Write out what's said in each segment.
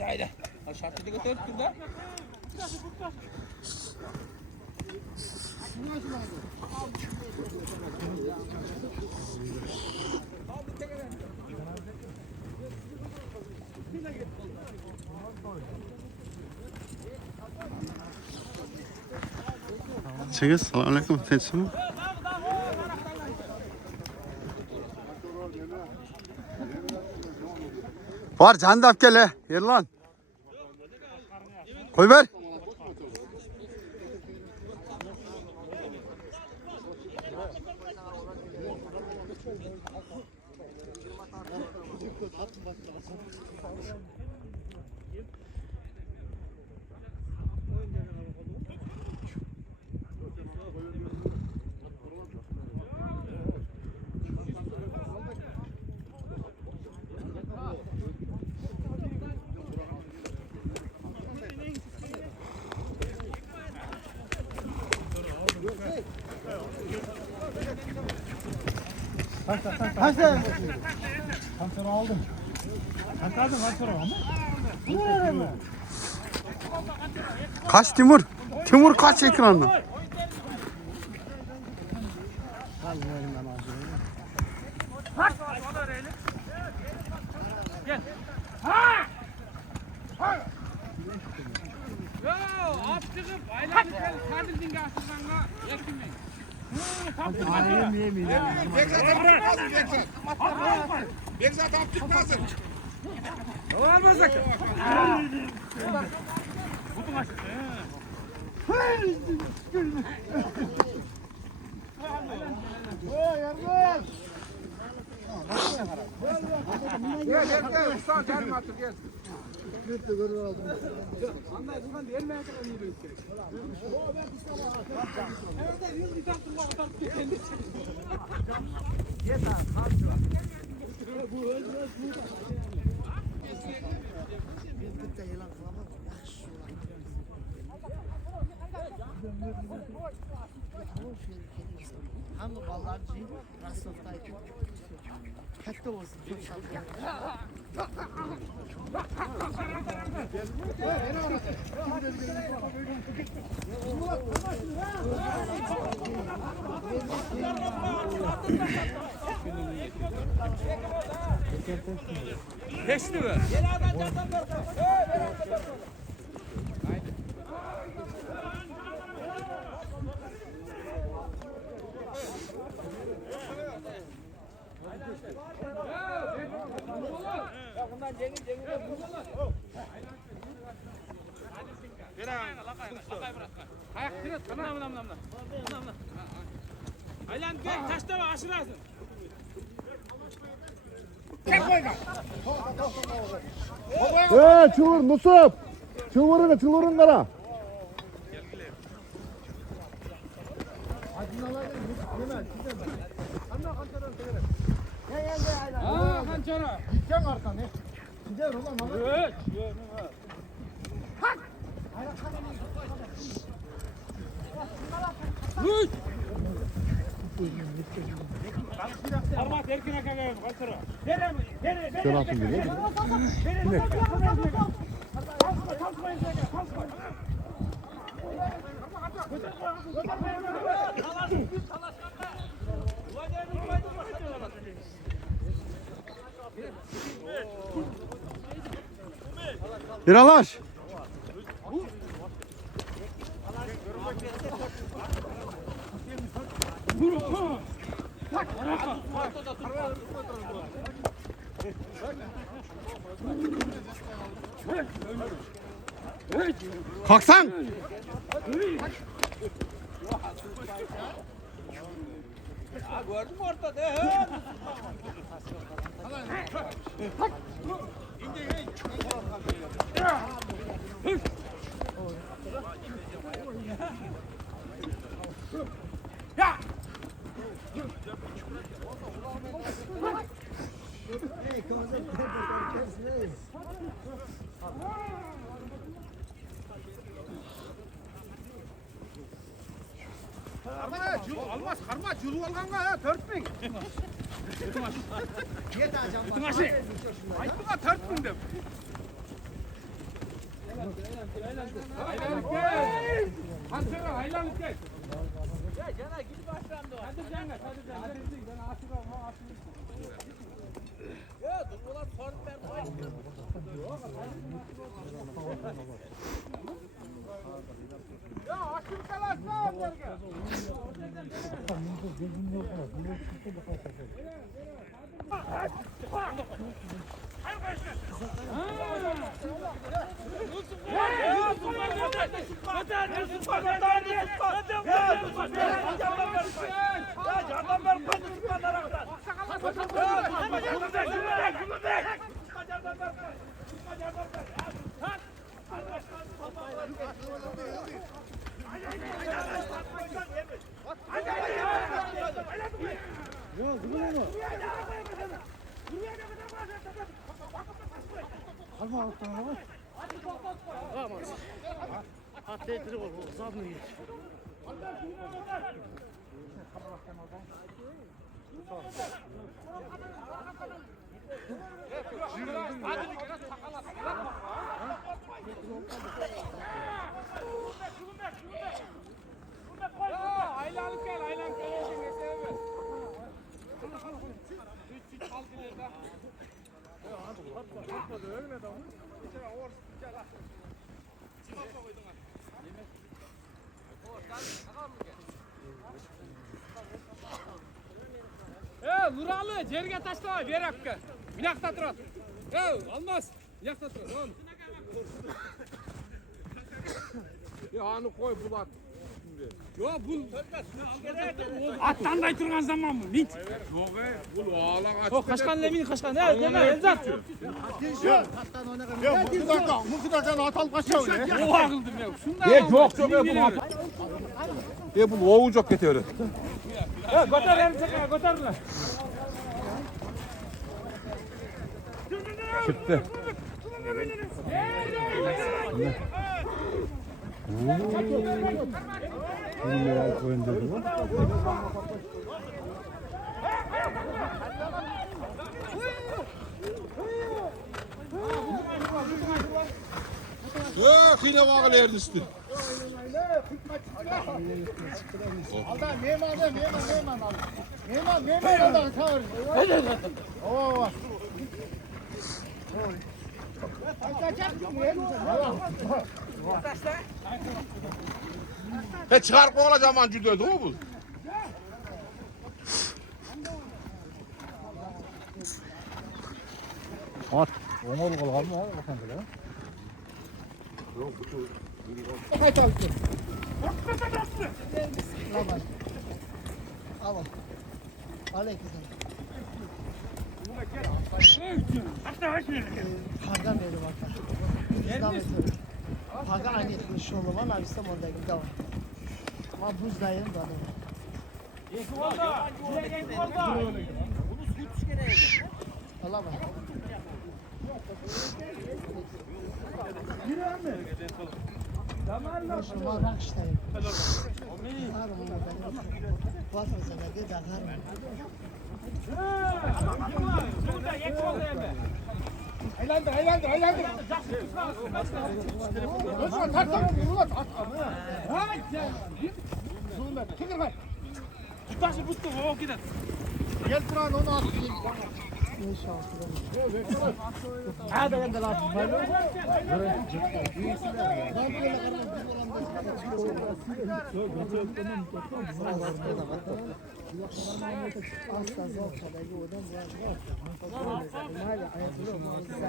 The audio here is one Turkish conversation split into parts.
Haydi. Aşağıda götür şurada. Cengiz, selamünaleyküm. Tinchmi? Var canını da gel he. Yerlan. Koy ver. Kaç tane? Kaç tane aldım? Kaç aldın? Kaç tane aldın? Bu ne mi? Kaç Timur? Timur kaç ekranla? Gel. Ha! Yo, at çıkıp aylanı sadildin garsızdan yakınmayın. Bekzat aptık lazım. Olmazsak. Butun açık. Gel usta canım atır gel. Hangi ballarcı Rastaf'taydı. Katta olsun. Geçti mi? Aylan gel taşta var aşırasın. Çukur Musup. Çukurunu kara. Aa kançara. Gideceğim arkanı. Gider ulan bana. Evet. Üç. Parmak erkine kakayım kançara. Sen atın geliyor. Yiralaş. Kalksan. Gördün mü ortada? Almaz karma cülü alğanға 4000. Niye dağacağım? Tutun aşı. Ay buna tart bindim. Haylanlık gel. Kansera haylanlık gel. Ya cana git başlandı o. Hadi cana hadi cana. Hadi ben asıram o asırım. Ya dur ulan sorun ver. Ya aşırı kalasın derken. Haylanlık gel haylanlık gel. Nuralı, jerge taşlama, ver hakkı. Minakta turat. Almaz. Minakta turat, oğlum. Ya onu koy bulat. Yo, bul. Attan da turgan zaman mı? Mint. Yok be. Bu ağlan aç. O kaşkan lemin kaşkan. Ne deme, Elzat. Ya bu dakika atalım kaçıyor ne? O ağıldım ya. Şundan Yok çok bu oğucak getiriyor. Ya götür hem götürler. Çıktı. Yok yine bağlı erdistin. Aldan Meyman al. Meyman aldan çağır. Oo. He çıkar kovalacağım ancı dedi o bu. At. Omol kalkan mı abi bakan böyle? Al. Al ikisini. Paga verim hatta. Bizden verim. Paga aynı etmiş oğlum ama abisem oradaki devam. Ama buzdayım da ne? Allah bak. Şuna bak işte. Ağrım ona benim. Bakmasana gıda ağrım. Haylandır. Lütfen tart. Bulat at. Zulme. Çıkır Taşı tuttu o gider. Gel Kur'an onu at. Hadi ben de lazım. Asla zor kadar odan var. Hala ayakları muazzam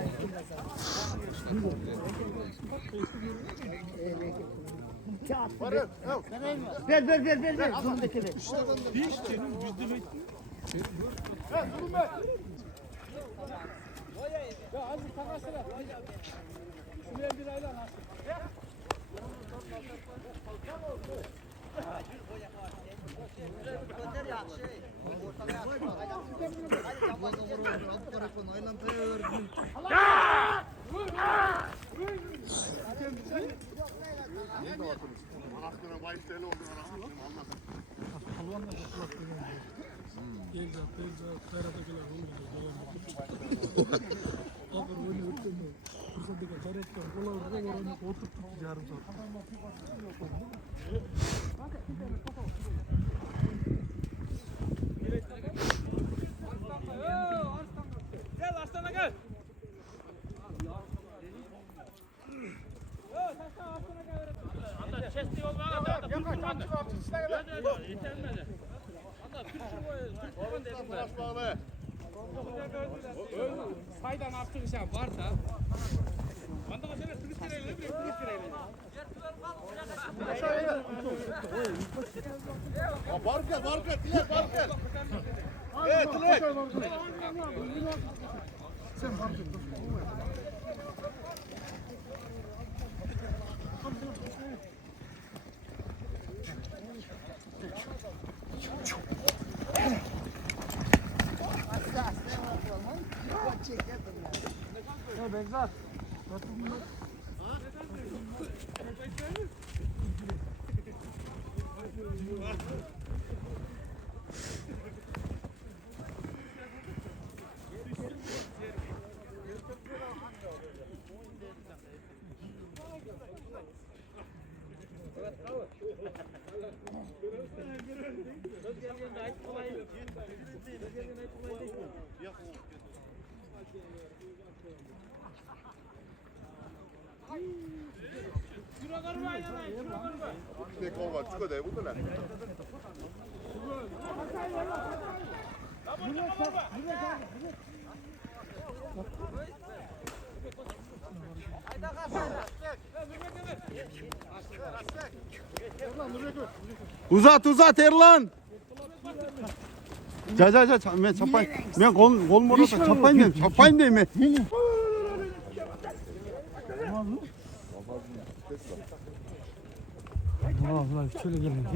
Ver. Zulmdeki ver. Ya az bir takasına. Şuraya bir aylan aç. Gel Arslan'a gel. Chesti ol bana da kurban da. Yetermedi. Anda Türkçe boyu kurban dedim. Faydan yaptığı şey varsa. Anda mesela turist girelim, turist girelim. Barka, Dilek, Barka. Evet, Dilek. Sen fark et. Ya Bekzat. Dilek olma, çıkıyor da bu da ne? Uzat Erlan. Ca ben çapayın. Ben kol morada çapayın değil mi? Allah şöyle gelin.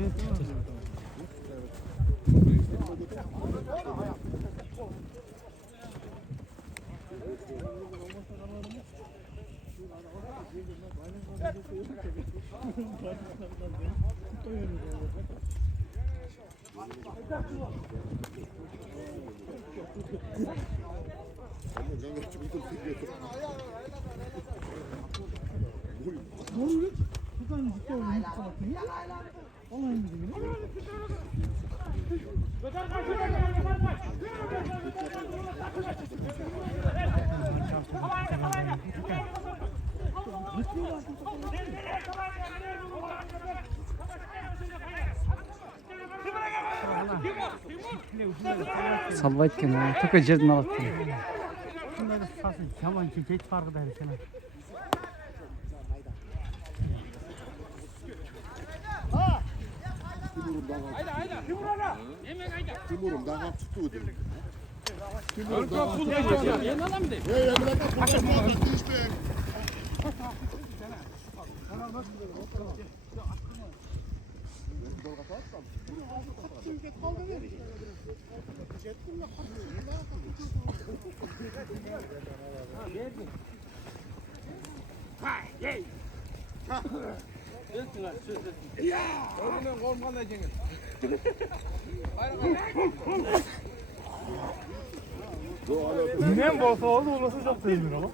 Sallayken ya. Tek öcerden alattım. Şunları sasın. Yaman ki geç farkı da sana. Timur'umdan hap çıktı o dedim. Nem olsa oldu, olmasa çok sevmiyor ama.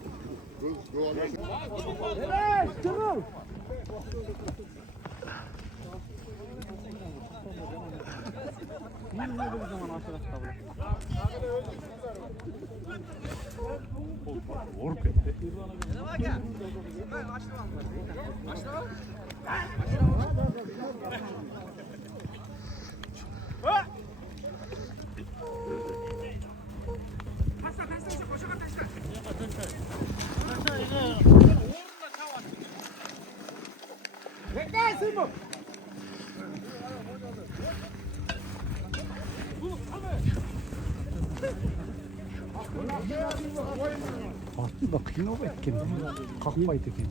Artık bakayım o etkin. Kalkmaydı ki.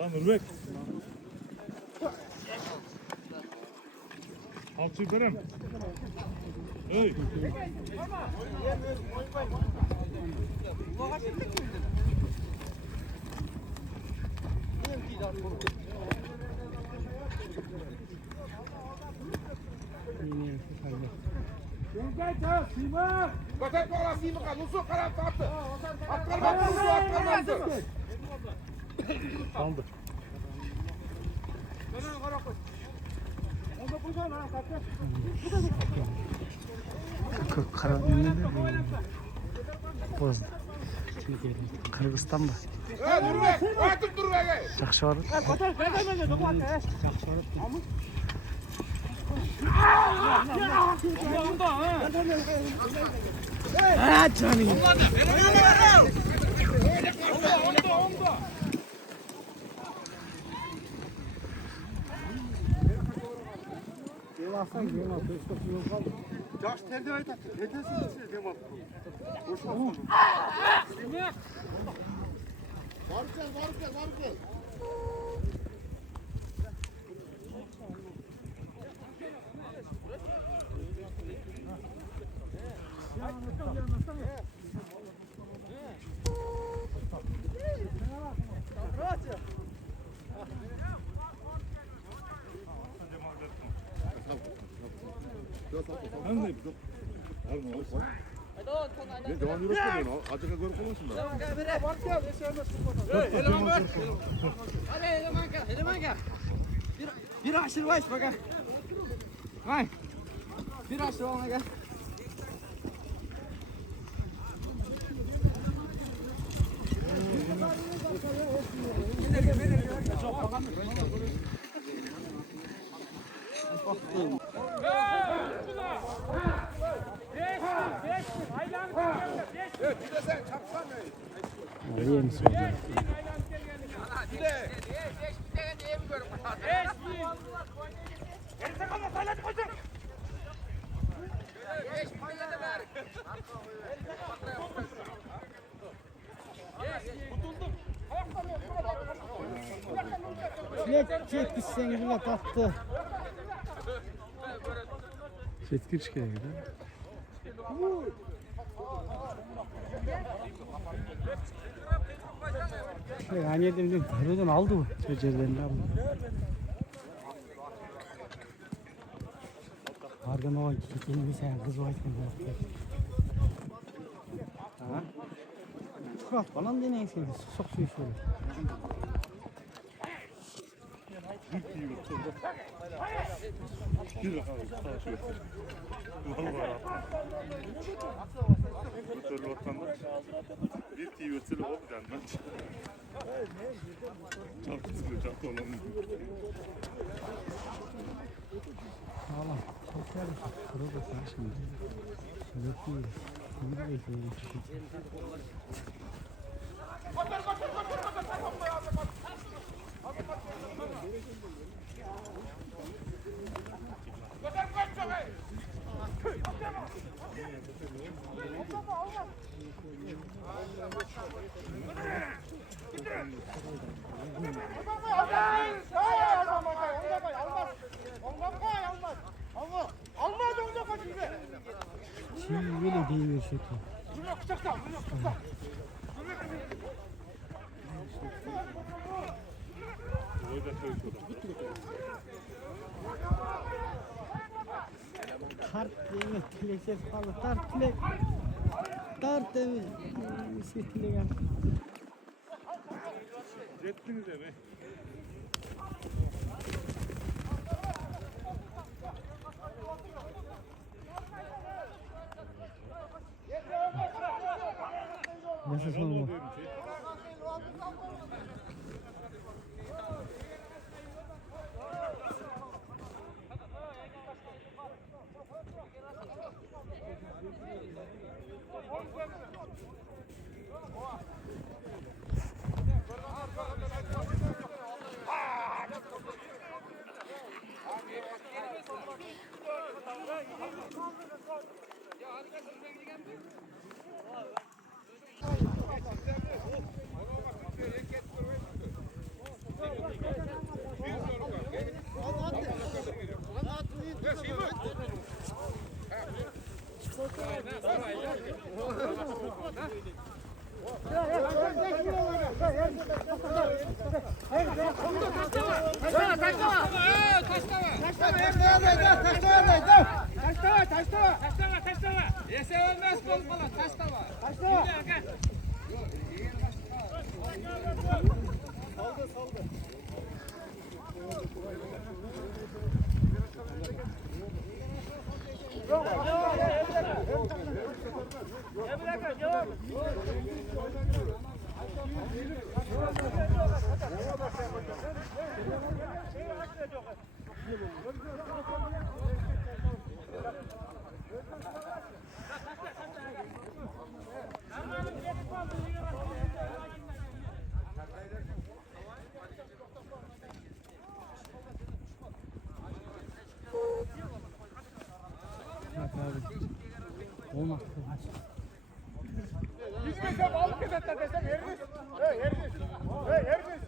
Lan Nurbek. Al çiğdem. Kotak bola siymak, nusuk karam tatlı. Atkalmazsın. Aldı. Karanlığı bozdu. Kırgızistan mı? Dur be, atıp dur be. Жақсы барып. Yaxşı tercih et. Yetersiz içine devam. Boşuna. Varıklar. Ne devam ediyorsun? Acıka görüp olmasın da. Eleman gel. Bir aşırı var bak. Vay. Bir aşırı ona gel. Yemiz oldu. Çek gitsen bile taktı. Жеткириш керек да. Анеден көрөдөн алдыбы? Şu жерден алды. Ардан ой кеткен сен кызып айткан болот. Курат балан денесин сок сүйүшүр. Bir TV ötülü hop denmez. Çok güzel, çok olamaz. Valla çok geldi. Kuru da sen şimdi. Şöyle bir bekliyorum. Şimdi böyle değil şey. Kart yemek tilek falan tart tilek. Tart demiş. Tilek yap. Yettiniz eve. Nasıl sorun? Bak abi. Olmaz. Gitmesem alıp kesetten desem yeriniz. Yeriniz. Yeriniz.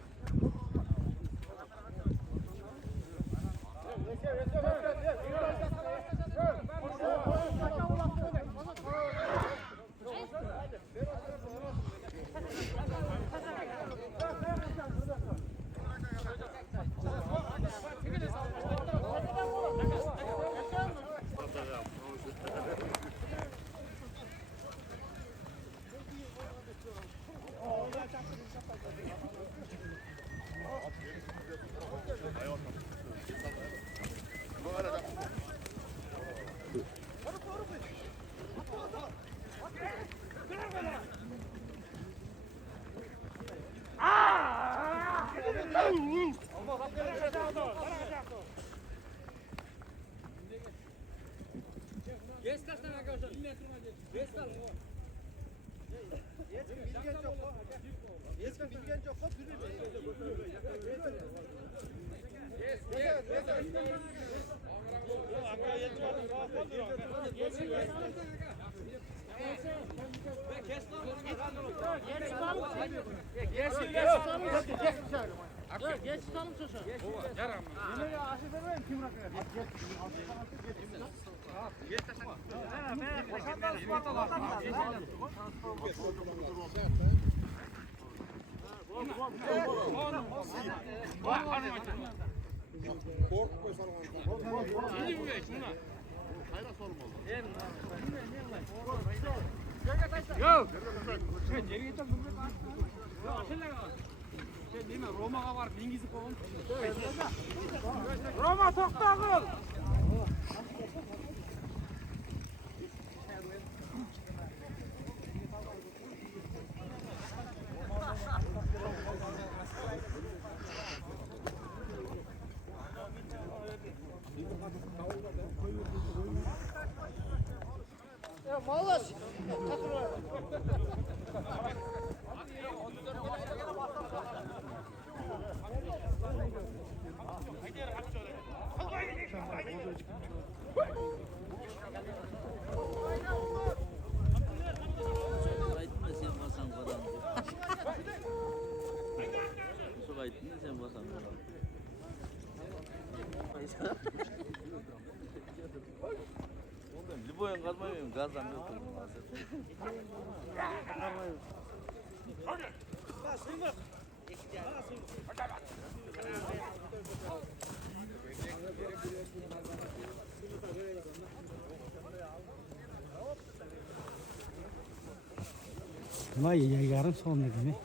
Roma'ga var, İngilizce kovan. Roma tokta kıl. Vallahi Liboyan kazmayayım, gazdan yok. Vay yarın son ne gene.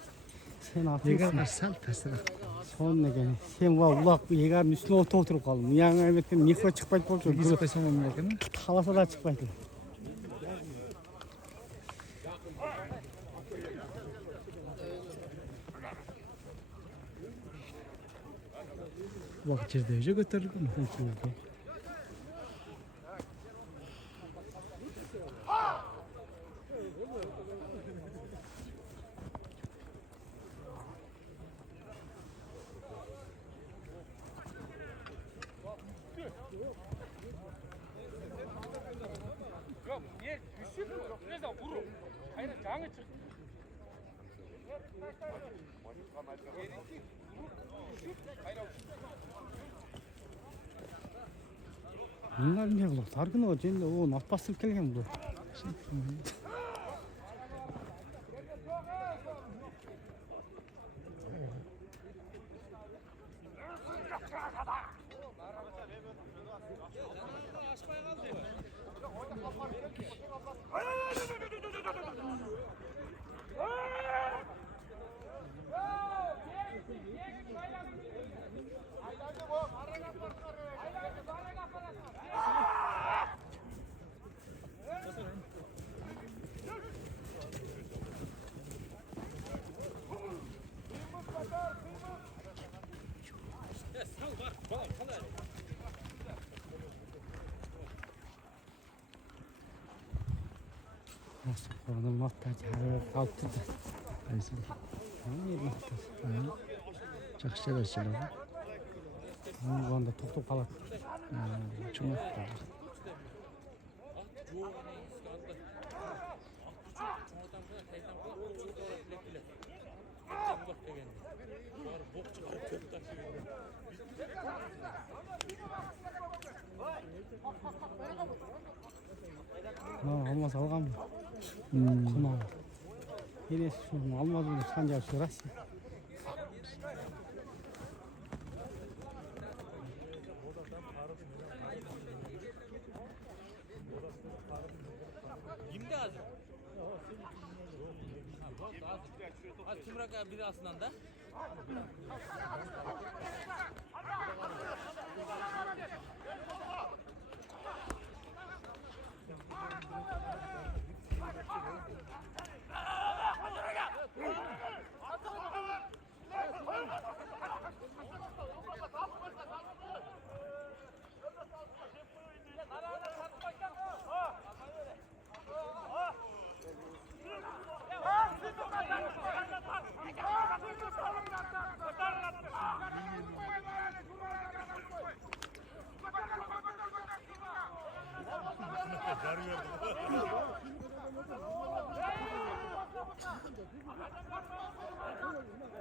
Sen Yegar atıyorsun. arsal tasira. Son ne gene. Sen var ulak yegarın üstüne oturup kaldım. Yani evet mikro çıkmayıp bolsun. Biz koysam olmuyor ki mi? Halasa da çıkmaydı. Bak çizdeyici götürdük onu. Yok, niye? Düşük mü? Nerede vurur? Hayır, canı çık. Bunlar ne oldu? Targın o cende o napasın kelgen bu. Soğanın muhtaç hareket kalktı da. Neyse. Ne muhtaç? Жақсы şeyler. Bu anda to'xtab qoladi. Çok muhtaç. Almaz alған mı? Құна. Елесі шоғын алмаз бұны шыққан жағы шырасы. Kimde hazır? Az Tümrak biri aslında da.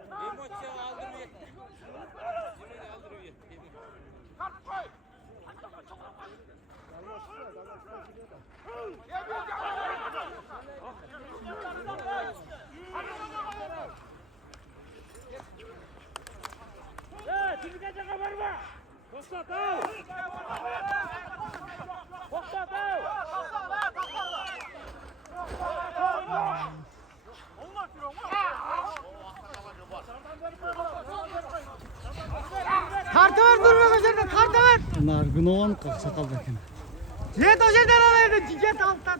Emosya aldırıyor. Kartı ver durma üzerinde kartı ver. Bunlar günahın sakal bakın. Jet o yerden alaydı. Jet alttan.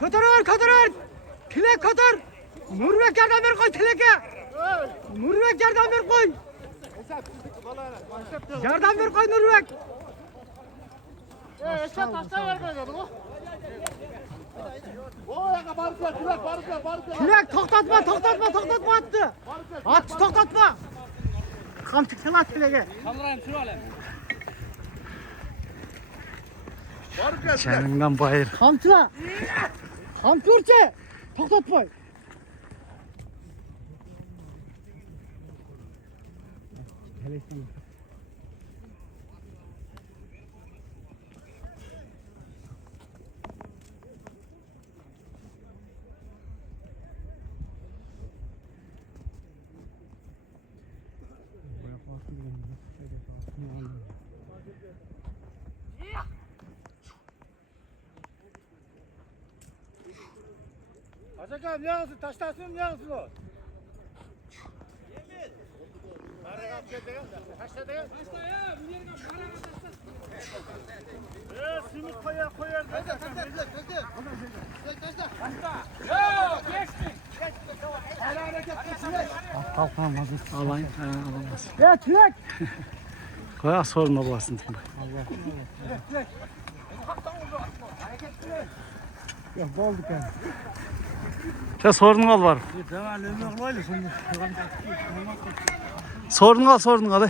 Kötür. Tilek kötür. Nurbek yerden bir koy tileke. Nurbek yerden bir koy. Yerden bir koy Nurbek. Eşat taştan vermedi bu. Oya barışlar, barışlar. Tilek toktatma attı. Attı toktatma. Kam çıktı lan tileke. Kamerayı şu alayım. Canından bayır. Kamçıla. Kamçı urçe. Toktatma. Acaba ne yapsın? Taştasın ne yapsın o? Simit koyar. Yok geçti. Kalkamaz. Alayım. Alamaz. Ya tilek. Koya sorma bulasın. Ya oldu yani. Sen sorun al var. Sorun al. Var.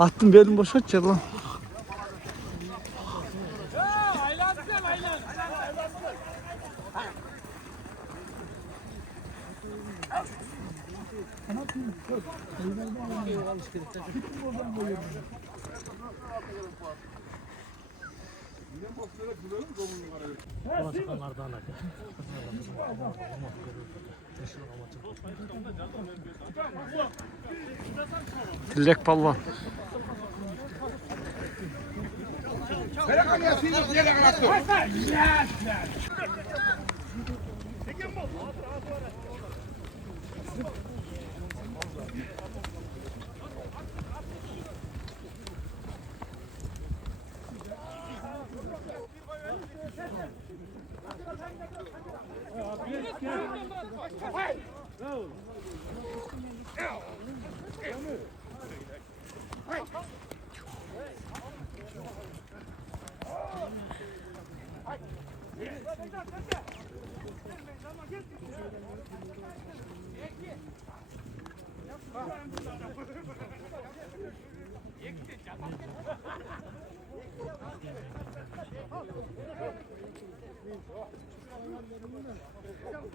Attım benim boşa çek lan. Dilek Palvan.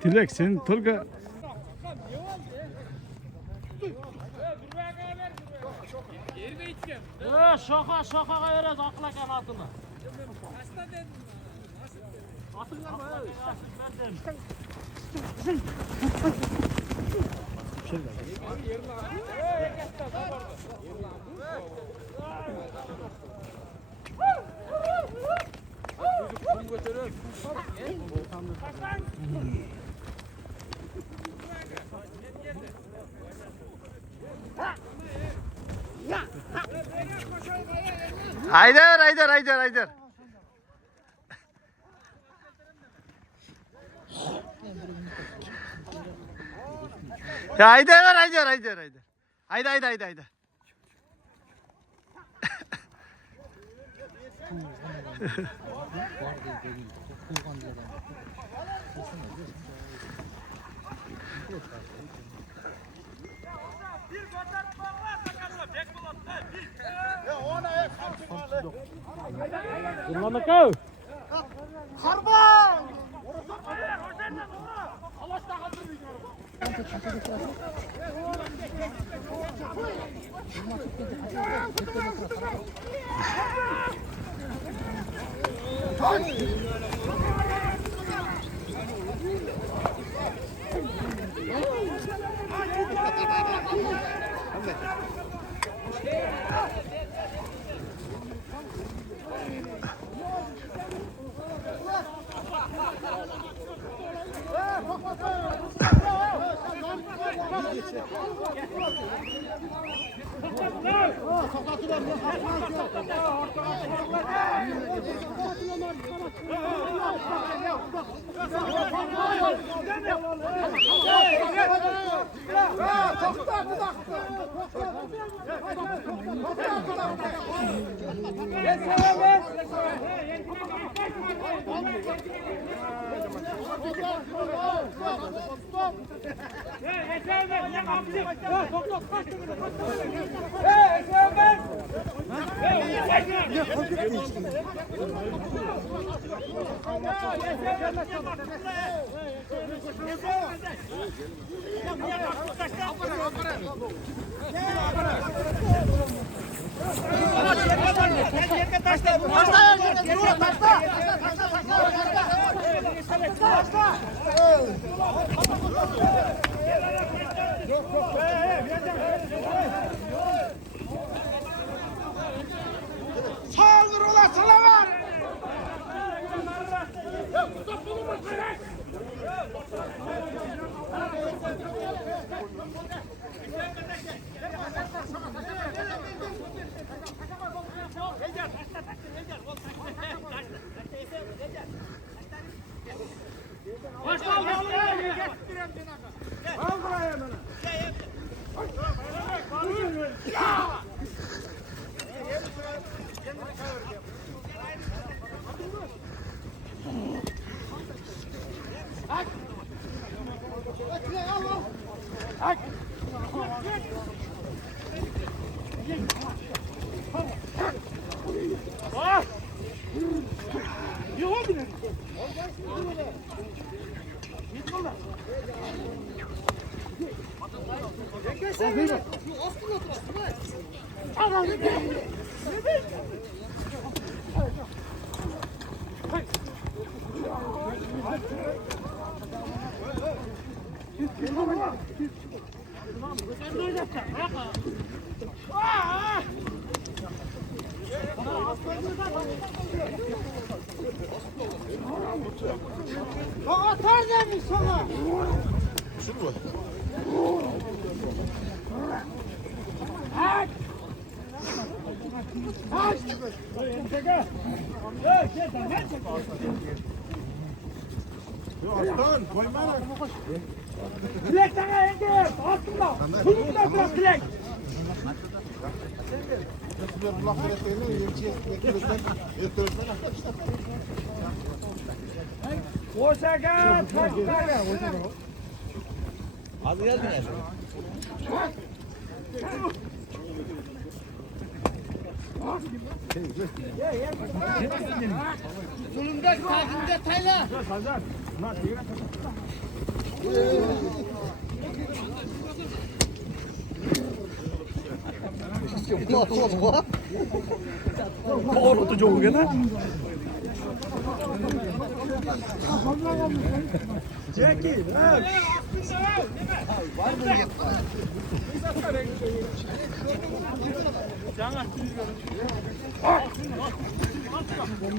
Dilek senin Tolga Şoka şoka veririz akla kanatını. Hasta dedim. Atın var mı? Haydar Haydar Haydar Haydar. Ya Haydar var Haydar Haydar Haydar. Haydi haydi haydi haydi. Kullandık ha. Harban! Saldır ulan salavar! Atar demiş sana. Aslan koymana. Dilek sana yenge. Altında. Kulübüne bırak Dilek. Allah öğretmeni yetiştirmek Oşaga. Hadi geldin ya. Zulümde takimde tayla. Doğru çok gene. Jackie,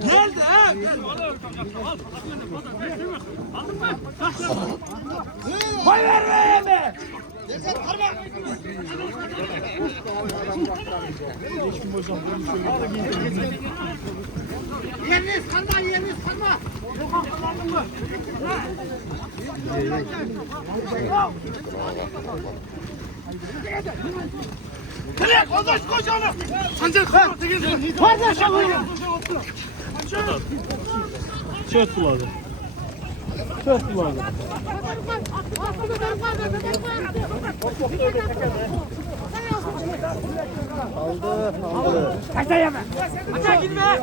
geldi ha. Koy ver be. Yeriniz kalma, yeriniz kalma. Dilek, odaş koş onu. Sancar koş. Hadi şaka. Çok kulağım. Çok kulağım. Aldı. Kaçta yeme. Kaçta gitme.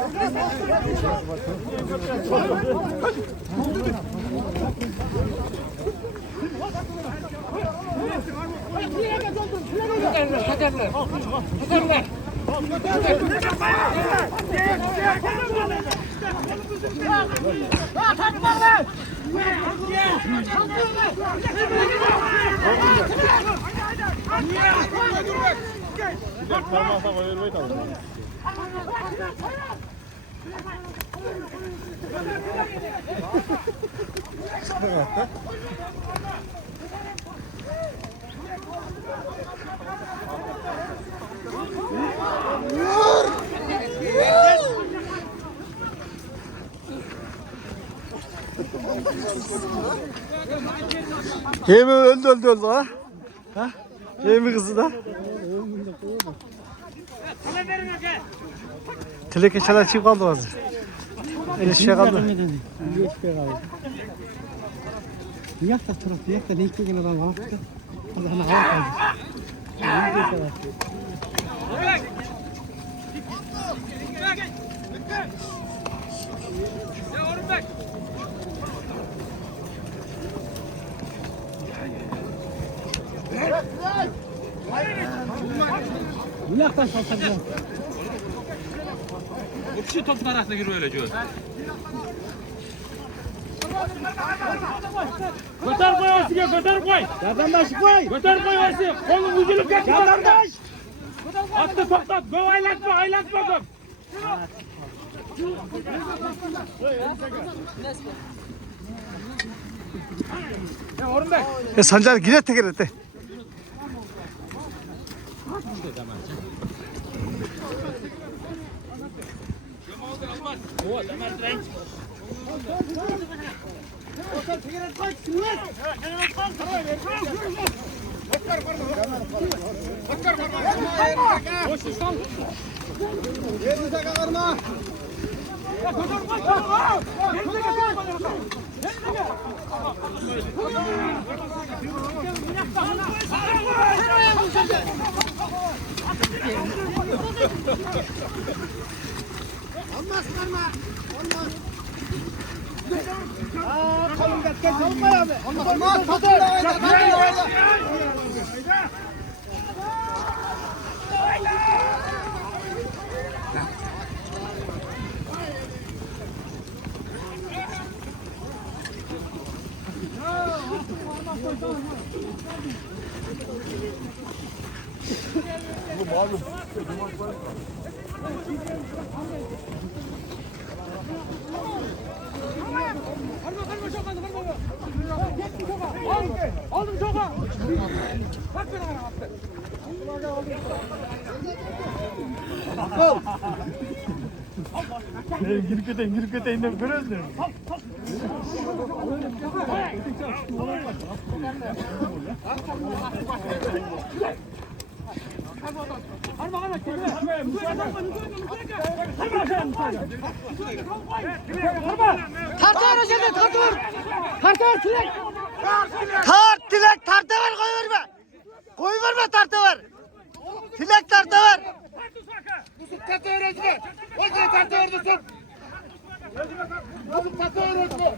Yemi öldü ha? Ha? Yemi kızı da. Tilek eşyalar çiğ kaldı hazır. El şey kaldı. Yak da tarafı yak da ne iki gün adam var. Allah'ına hava kaldı. Ulaktan saltacağım. Bu kişi topun arasına giriyor öyle diyor. Götür koy Asiye, götür koy. Vatandaş koy. Götür koy Asiye. Kolu vücuduk yakın. Vatandaş. Attı toplat. Go aylatma, aylatma go. Ya Orhun Bey. Sancar gire teker ete. Olmaz karma. Olmaz. Kolum geç olma abi. Olmaz. Olmaz. Aldım sokağa. Bak beni bana attı. Girip göteyim görüyoruz mu? Tartı özellikle tartı var. Tartı var Tilek. Tilek tartı var koy verme. Koy verme tartı var. Tilek tartı var. Tatlı öğretme. O yüzden tatlı öğretme. Nasıl tatlı öğretme?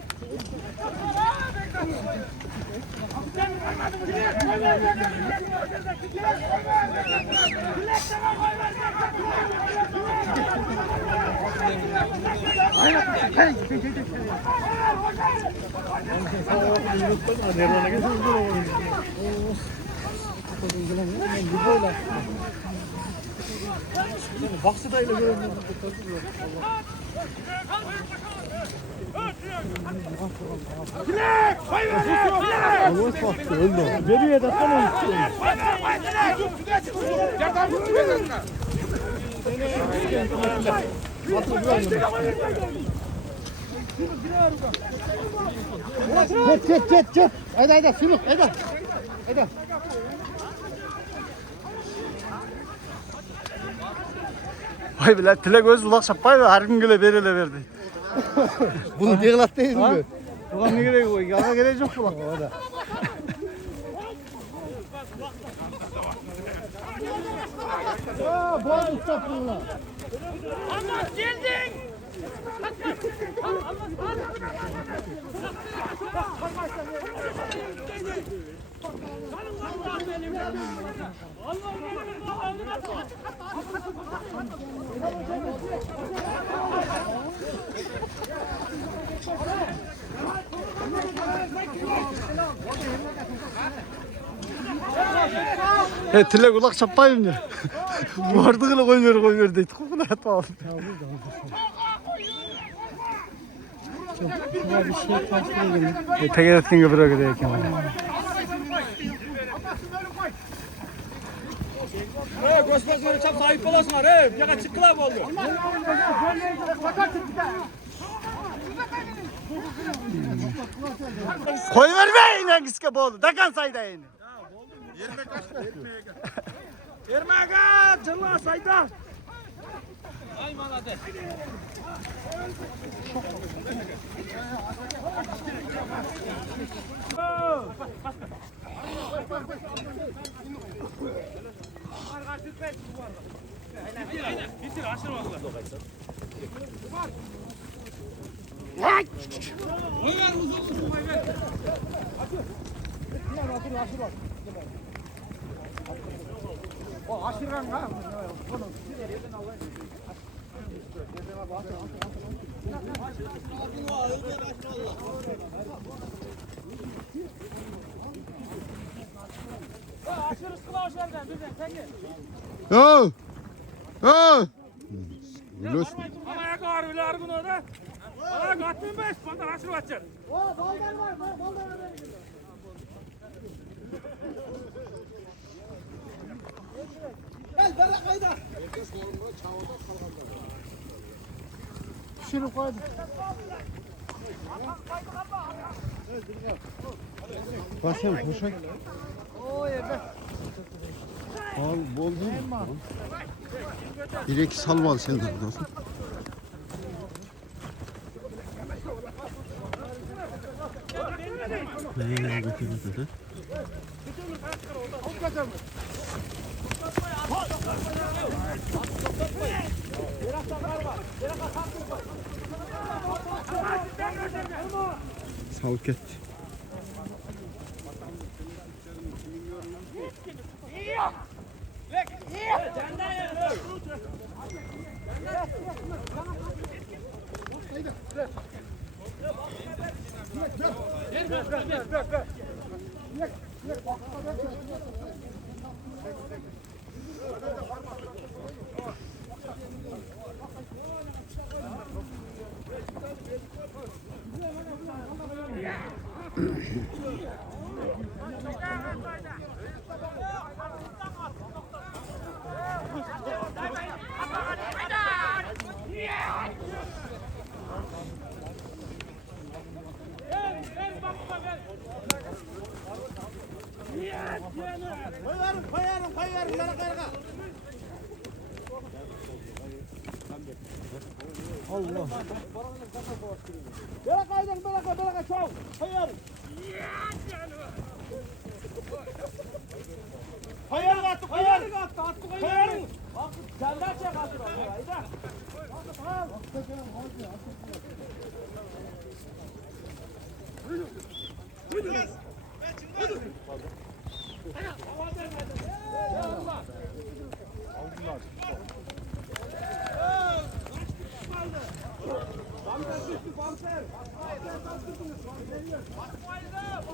Veriyor da tamam. Git. Haydi suluk haydi. Haydi. Vay bile Tilek öz ulak şapayı ve her gün güle verele verdi. Bunu diyeklat değil mi? Ulan ne gerek o? Yana gerek yok ulan. Orada. Bu an usta bunlar. Aman geldin. Tilek ulak şapayım ya. Vardığıyla koyuyor deydi. Kokuna yatalım. Şuna bir şey taşlayalım. Teker etkin göbürü gidiyor ki. Koşmasın çap sahip olasınlar. Yaka çıkılar oldu. Koy verme inen kiske boğulu. Dakan sayda yine. Yermaka canla sayda. Ay maladı. Bitir aşırı valla. Oy ver uzun oy ver. O aşırıran ha. Aşırı sıkılaş yerden birden sen gel. Alaya kar öyle argın orada. Alaya katmayın be. Bana aşırı açar. Şunu koy. Basın hoşa. Al bol değil mi? Direkt salval sen de buradasın. Götür. Salket.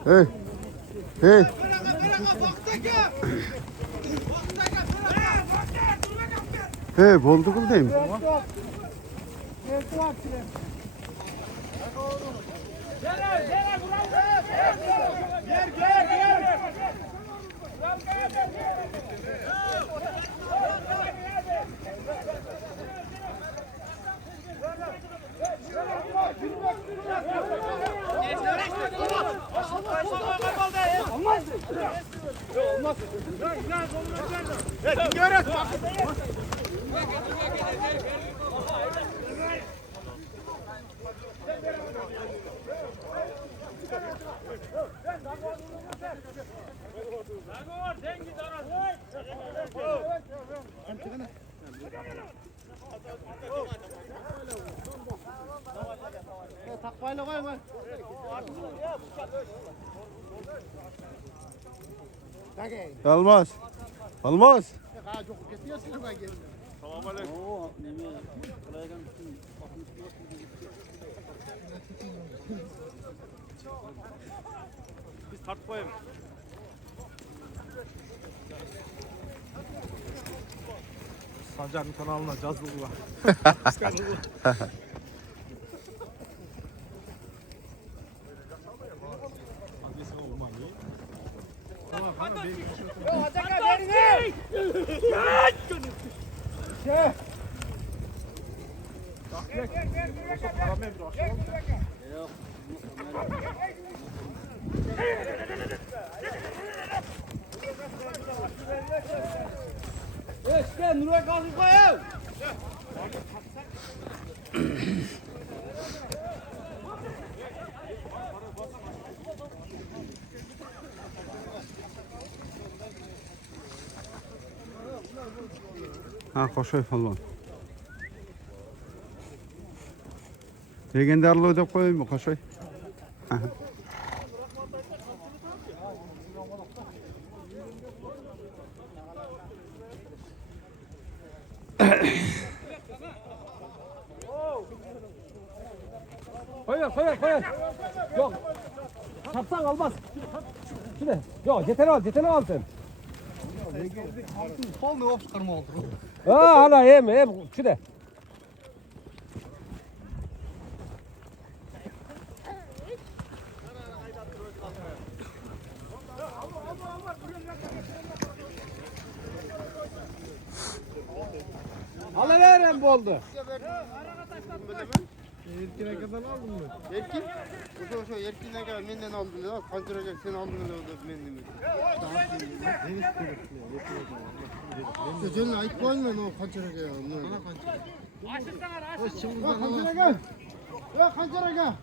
Hey. Hey. Hey, boldu kıldayım. Almaz. Almaz. Biz tart koyalım. Sancar'ın kanalına caz buldu. İşte Nur'a kalkıp koyalım. Ha, koşuyor falan. Legendarlı ödep koyayım mı? Koşuyor. Koyar. Yok. Tapsan olmaz. Şöyle. Yok, yeter al sen. Полный обскар oldu. Ha, ana hem şöyle. Alıverem oldu. Erkine kadar aldın mı? Erkin? Şu erkine kadar menden aldın ya. Kaçıracak sen aldın ya da menden mi? Senin ayıp koyma o kaçıracak ya. Bana kaçıracak. Ya kaçıracak. Ya kaçıracak.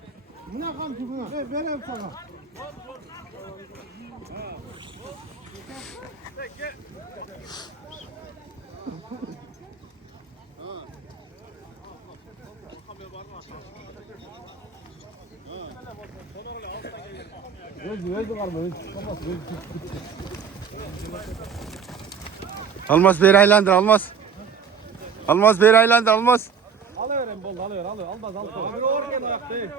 Buna kamçı buna. Verem sana. Almaz Bey Aylandır, almaz. Almaz Bey Aylandır, almaz. Alıverem bol, alıyor. Almaz. Abi orken ayak değil.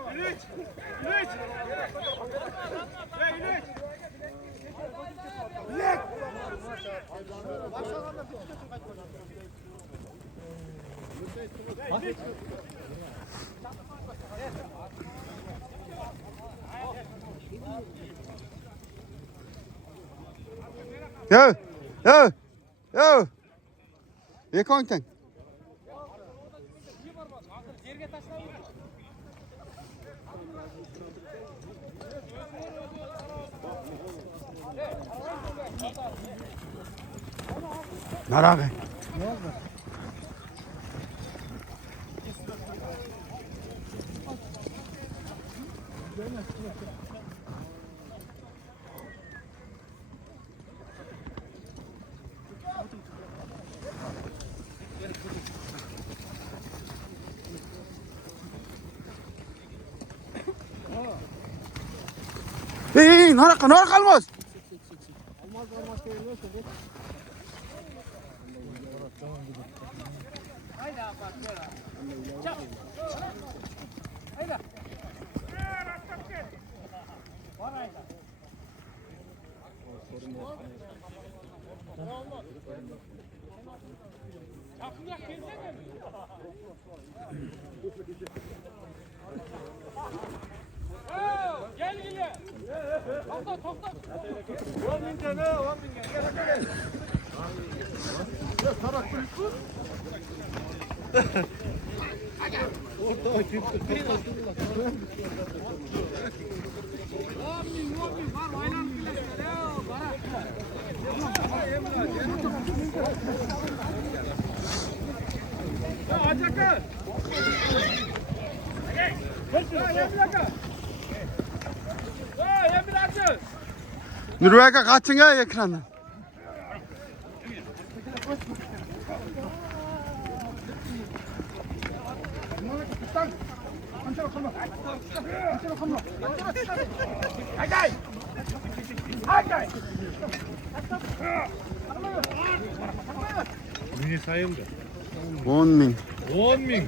Yo. Yo. Yo. Yekonken. Nerede? Hey, nara kalmaz. Gel gel. Topla. 10.000 tane 10.000 gel. Nurvaka kaçın ya ekrandan. Mini sayıldı. 10.000. 10.000.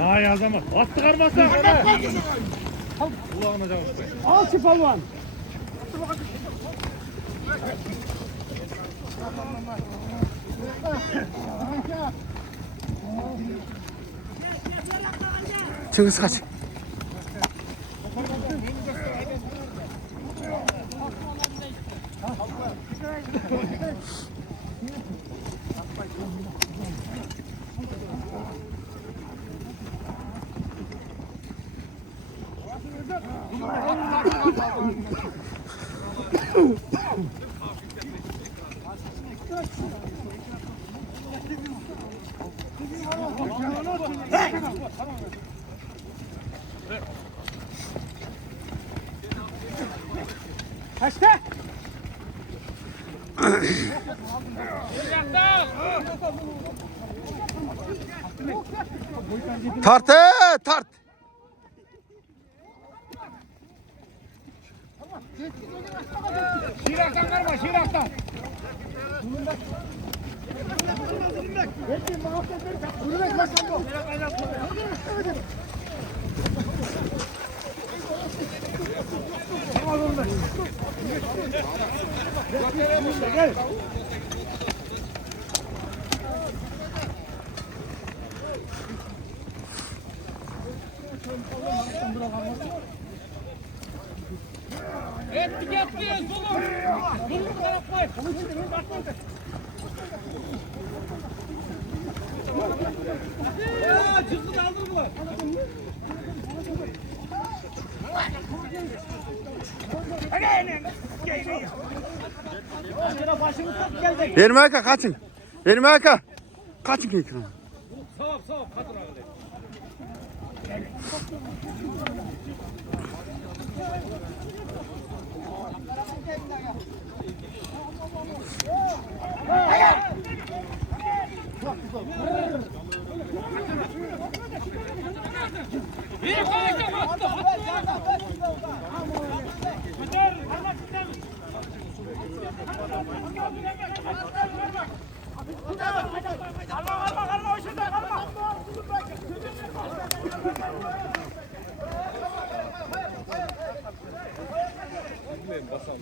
Aa yazamaz. Bastı karmasa. Kulağına cavuz be. Al şu palvan. Çıngız kaç. Kaçta? Tart tart. Şiraktan karma, şiraktan. Etti gitti. Zulüm taraf koy. Ya çıktı aldı mı? Vermeyaka kaçın. Vermeyaka. Kaçın ekrandan. Sağ katır ağabey. Basalım.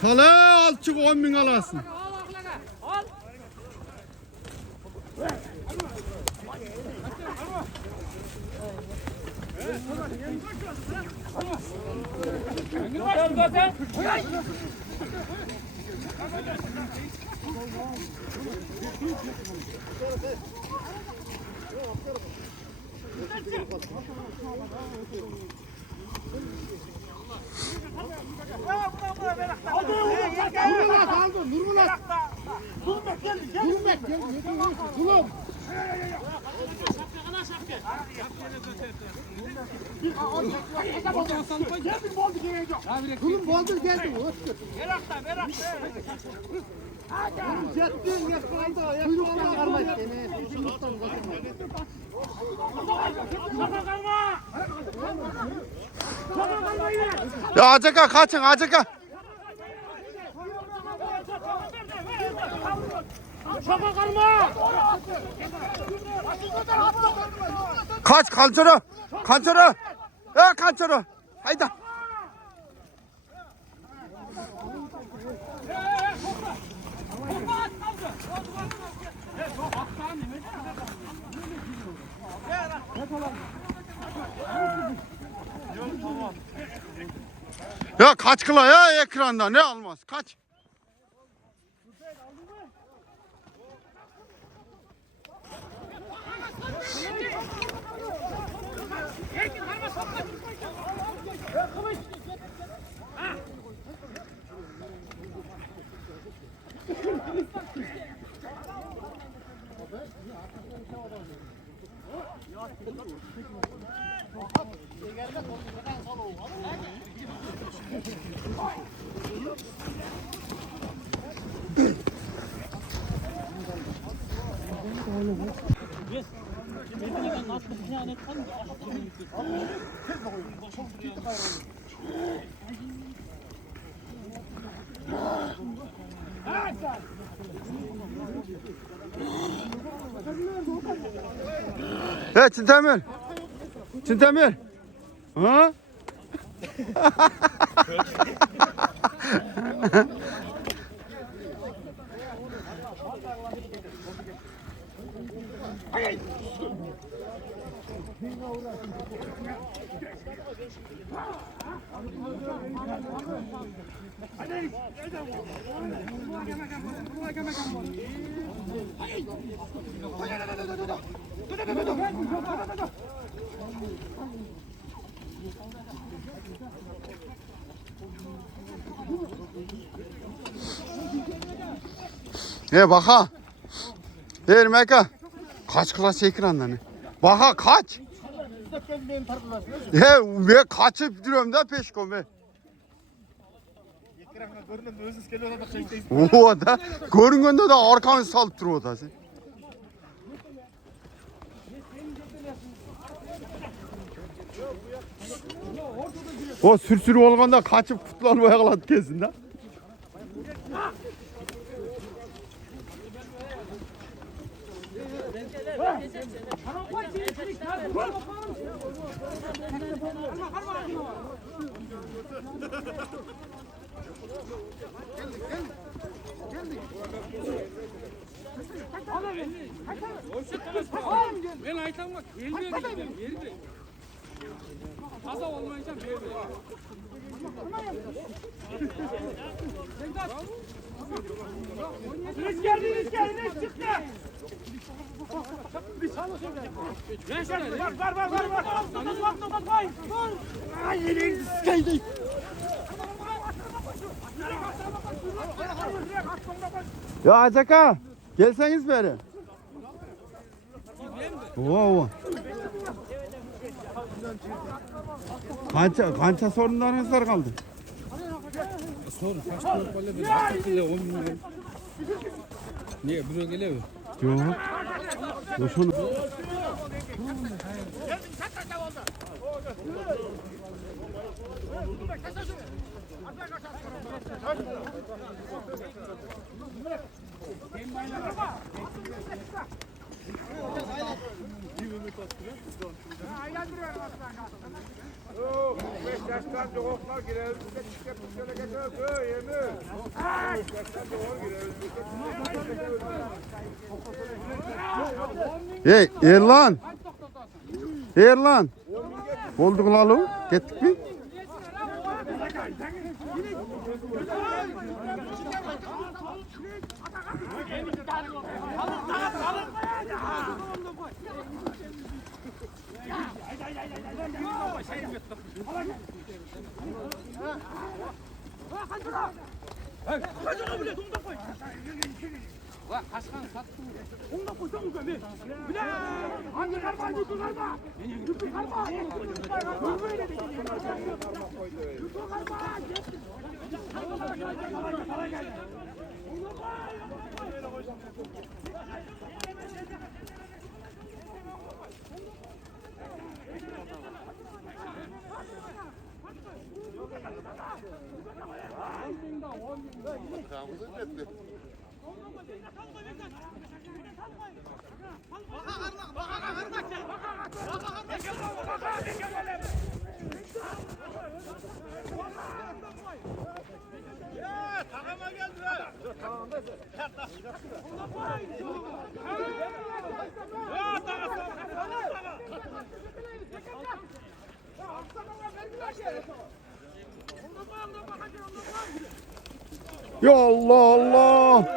Sala alçık 10.000 alasın. Ya acaka kaçın acaka. Kaç kançoro. Kançoro. Ya kançoro. Hayda. Ya kaç kıla ya ekranda ne almaz kaç. Evet Çintemir. Çintemir. Ha? Baka. Meka. Kaç klas ekrandan ne? Baka kaç? Ve kaçıp duruyorum da peşkom be. O da görüngende de arkanı salıp duruyor da sen. O sürsürü olganda kaçıp kutlanmaya kaladı kezinde. Ben aytanmak, elbeye gideceğim, elbeye. Kaza olmayınca elbeye. Risk geldi, çıktı. Ya Acaka, gelseniz beri. Oo. Kança sorunlarınız var kaldı. Sorun, kaç kilo kolle bir hakikaten 10 milyon. Niye, buraya geliyor mu? Yok. Boşuna. Hey Erlan. Erlan. Oldu lalu. Gittik mi? Ulan kaçkan sattın. Onu da koysanız da ne? Bile! Hangi karma? Yutun karma! Yutun karma! Böyle de gidiyor. Yutun karma! Ya Allah Allah.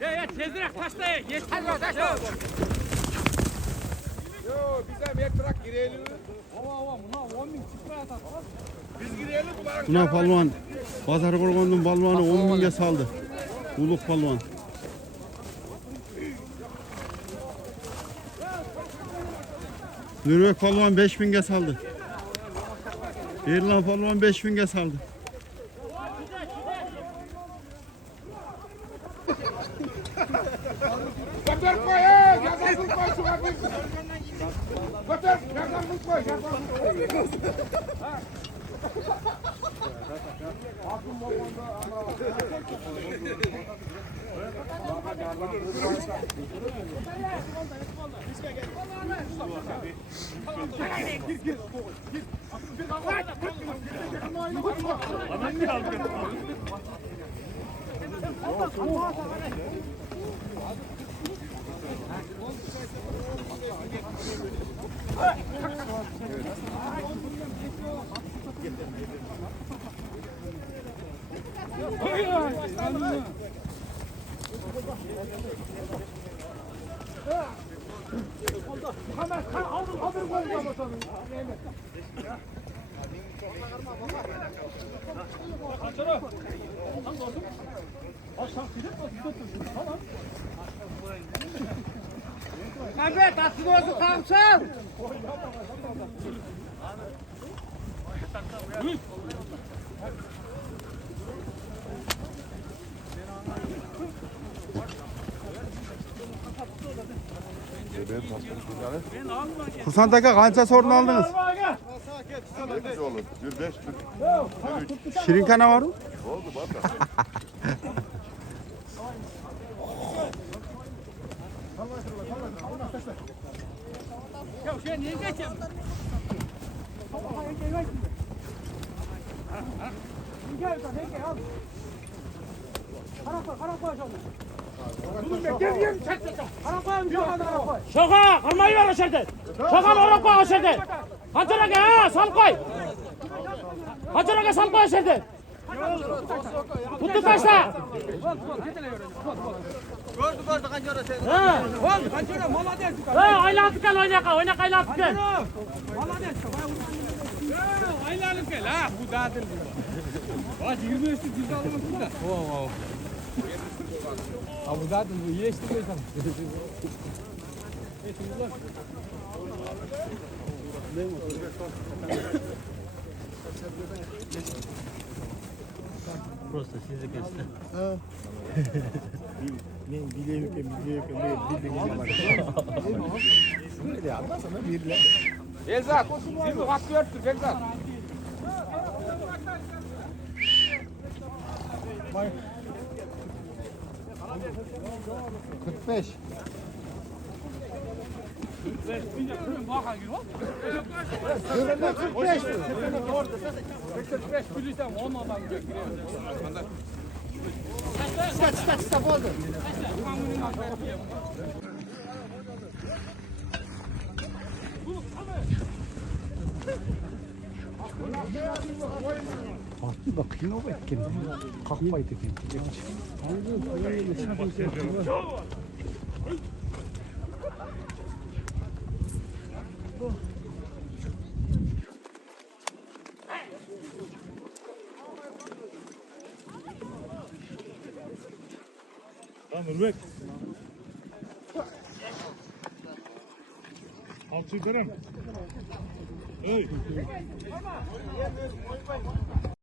Ya tezdirek taşlayın. Yeter ya taş. Yo bize Buna palvan, Pazar Korgon'un palvanı 10 binge saldı. Uluk palvan. Nürvek palvan 5 binge saldı. İrlan palvan 5 binge saldı. Götür koy, yazarlık koy şu kapıyı. Götür, yazarlık koy, yazarlık koy. Ahmet atsın olsun kamçam. Kursantaka kança sorun aldınız? olur. Bir 5 Şirinkana var mı? oldu bak. Şoka, kalmayı ver o şerde. Şoka oraya koy o şerde. Kaçıraga ha, sal koy. Kaçıraga sal koy o şerde. Tuttu taşla. Gördü kancara sen. Ha. Kaçırın, молодец. Ha, aylantık gel oynak aylantık gel. Молодец. Aylanıp gel ha, bu dağıtır bu. Bak 20 üstü düz almasın da. Ha bu dağıtır bu, iyileştirmeyiz ama. Просто sizi kesti. Belzat, siz bu hakkı örttür Belzat. Bak yine o etkin. Kalkmaydı ki. Tamam Nurбек. Al çıkarım. Hey.